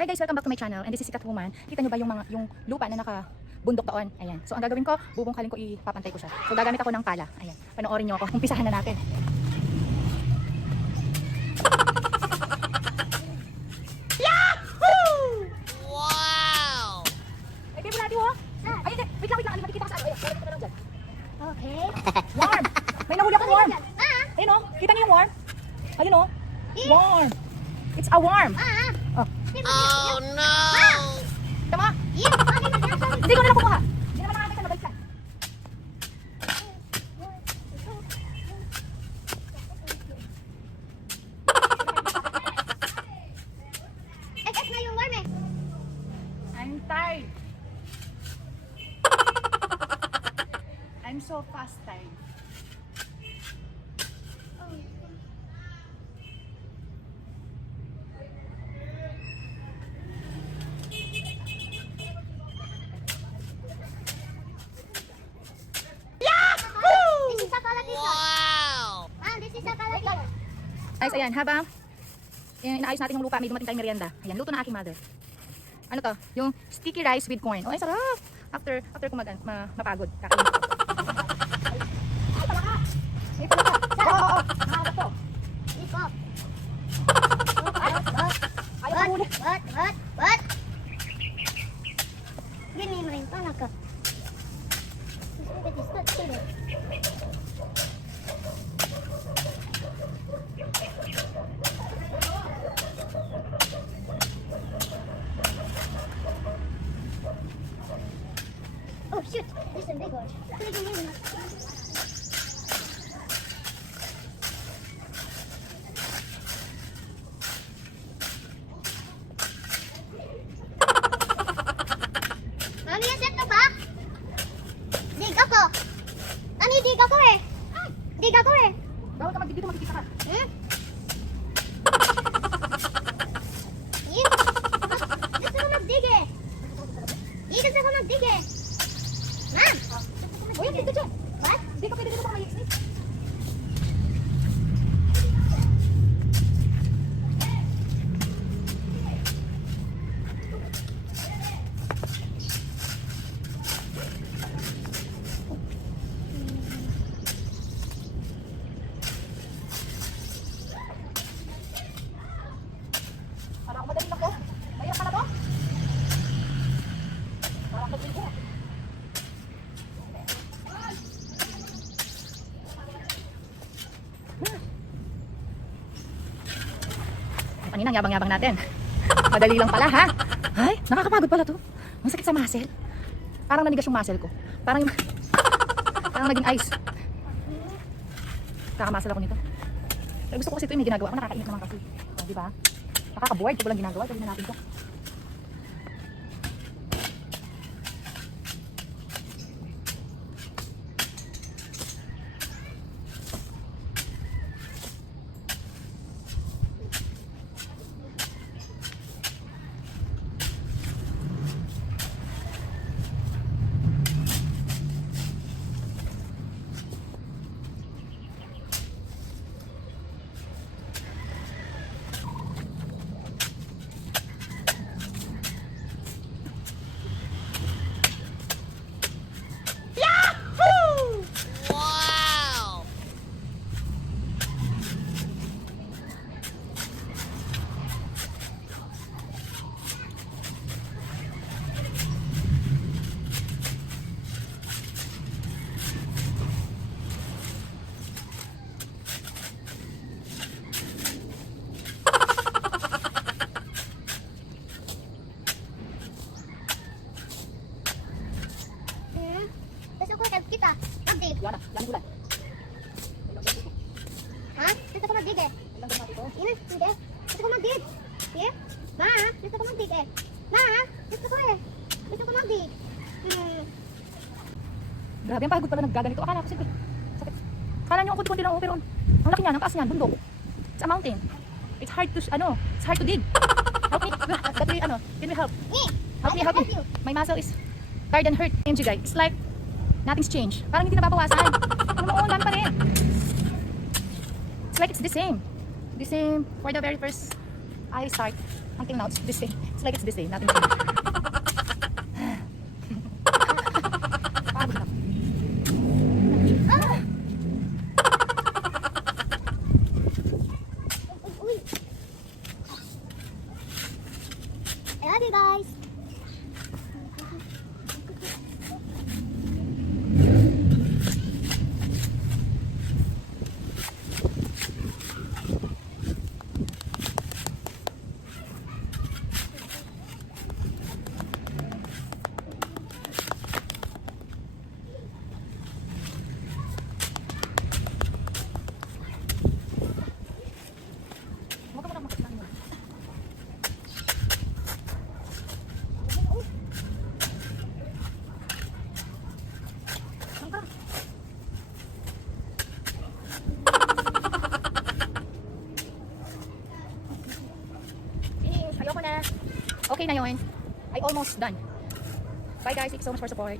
Hi guys, welcome back to my channel, and this is Sikat Woman. Kita nyo ba yung lupa na nakabundok doon? Ayan. So ang gagawin ko, bubungkalin ko, ipapantay ko siya. So gagamit ako ng pala. Ayan. Panoorin nyo ako. Umpisahan na natin. Yahoo! Wow! Ay, babe, natin ho. Ay, wait lang. Ay, makikita ko sa ano. Ayan, wala na dyan. Okay. Warm. May nahuli akong warm. Ayun o. Kita nyo yung warm? Ayun o. Warm. It's a worm. Oh no! Tama? Hindi ko na lang kumuha. Hindi naman nakakita, nabaliktad. SS na yung worm eh. I'm tired. I'm so fast tired. This is a kalakita. Wow! This is a kalakita. Guys, ayan, habang inaayos natin yung lupa, may dumating tayong merienda. Ayan, luto na aking mother. Ano to? Yung sticky rice with corn. Oh, ay sarap! After ko mapagod. Kakain ko. Ay, palaka! May palaka! Oo. Maharap to. Iko. Ayaw ka muna. What? Ganyan mo rin palaka. Look at this. Let's see it. Oh shoot! This is a big one. Mami, set na ba? Dig ako! Nani, dig ako eh! Dig ako eh! Bawal ka magdito, makikita ka. Hmm? Gusto ko magdig eh! Gusto ko magdig eh! Ma'am! Uy, ang dito dyan. What? Hindi ka pwede dito baka may snake. Para ako madali lang ko. Mayroon ka na to? Para ako madali ko. Kanina, yabang-yabang natin. Madali lang pala, ha? Ay, nakakapagod pala to. Ang sakit sa muscle. Parang nanigas yung muscle ko. Parang naging ice. Kakamuscle ako nito. Pero gusto ko kasi ito yung may ginagawa ko. Nakakainit naman kasi. O, diba? Nakaka-bored. Ito walang ginagawa. Gawin na natin ito. Gusto ko help kita. Magdig. Yan na. Yan ulan. Ha? Gusto ko magdig eh. Ilang natin ito? Hindi. Gusto ko magdig. Yeah? Ma, gusto ko magdig eh. Ma, gusto ko eh. Gusto ko magdig. Grabe, ang pagod pala naggaganito. Akala ko simple. Sakit. Akala nyo ang kunti-kunti lang, pero ang laki niyan, ang taas niyan, bundok. It's a mountain. It's hard to dig. Help me. That way, can we help? Help me. you. My muscle is tired and hurt. MG guys, it's like nothing's changed. Parang hindi nababawasan. Noon, dami pa rin. It's like it's the same. The same for the very first I start until now. It's the same. It's like it's the same. Nothing changed. Pagod na. Uy. I love you guys. Huwag ka muna makasalanan mo. Saan ka? Finish. Ayoko na. Okay na yun. I almost done. Bye guys. Thank you so much for support.